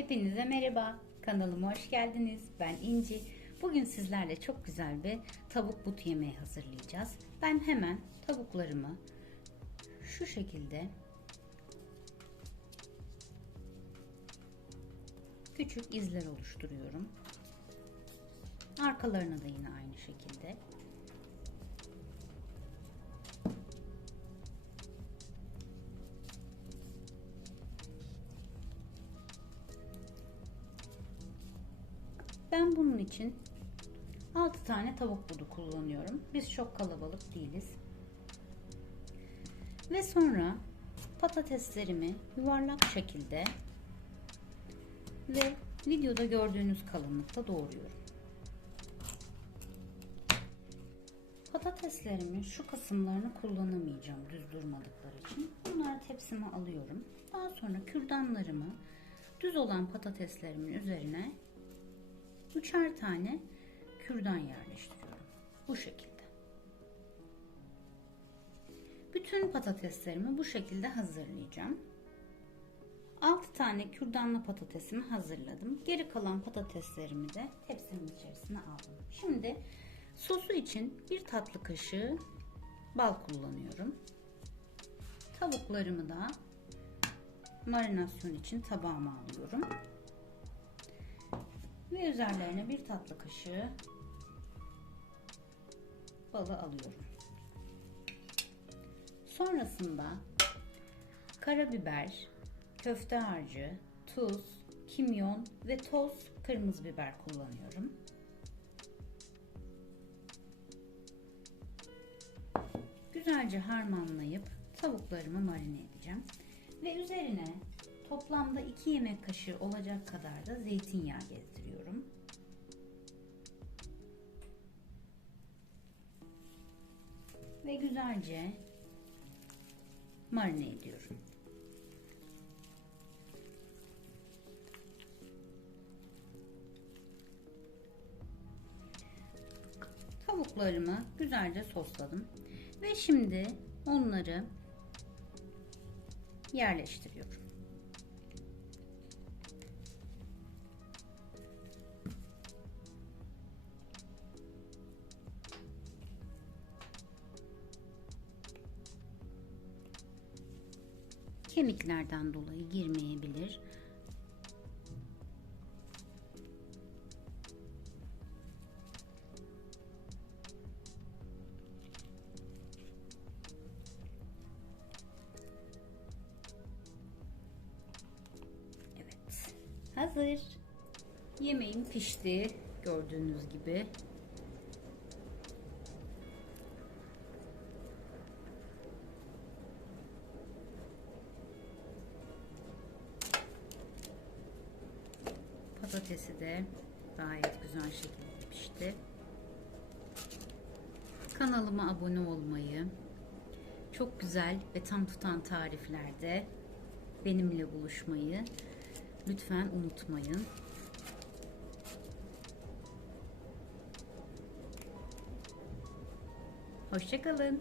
Hepinize merhaba. Kanalıma hoş geldiniz. Ben İnci. Bugün sizlerle çok güzel bir tavuk but yemeği hazırlayacağız. Ben hemen tavuklarımı şu şekilde küçük izler oluşturuyorum. Arkalarına da yine aynı şekilde. Ben bunun için 6 tane tavuk budu kullanıyorum. Biz çok kalabalık değiliz. Ve sonra patateslerimi yuvarlak şekilde ve videoda gördüğünüz kalınlıkta doğruyorum. Patateslerimin şu kısımlarını kullanamayacağım düz durmadıkları için. Bunları tepsime alıyorum. Daha sonra kürdanlarımı düz olan patateslerimin üzerine üçer tane kürdan yerleştiriyorum. Bu şekilde. Bütün patateslerimi bu şekilde hazırlayacağım. 6 tane kürdanlı patatesimi hazırladım. Geri kalan patateslerimi de tepsimin içerisine aldım. Şimdi sosu için bir tatlı kaşığı bal kullanıyorum. Tavuklarımı da marinasyon için tabağıma alıyorum. Ve üzerlerine bir tatlı kaşığı balı alıyorum. Sonrasında karabiber, köfte harcı, tuz, kimyon ve toz kırmızı biber kullanıyorum. Güzelce harmanlayıp tavuklarımı marine edeceğim. Ve üzerine toplamda 2 yemek kaşığı olacak kadar da zeytinyağı gezdiriyorum. Ve güzelce marine ediyorum. Tavuklarımı güzelce sosladım. Ve şimdi onları yerleştiriyorum. Kemiklerden dolayı girmeyebilir. Evet. Hazır. Yemeğim pişti. Gördüğünüz gibi. Patatesi de gayet güzel şekilde pişti. Kanalıma abone olmayı, çok güzel ve tam tutan tariflerde benimle buluşmayı lütfen unutmayın. Hoşçakalın.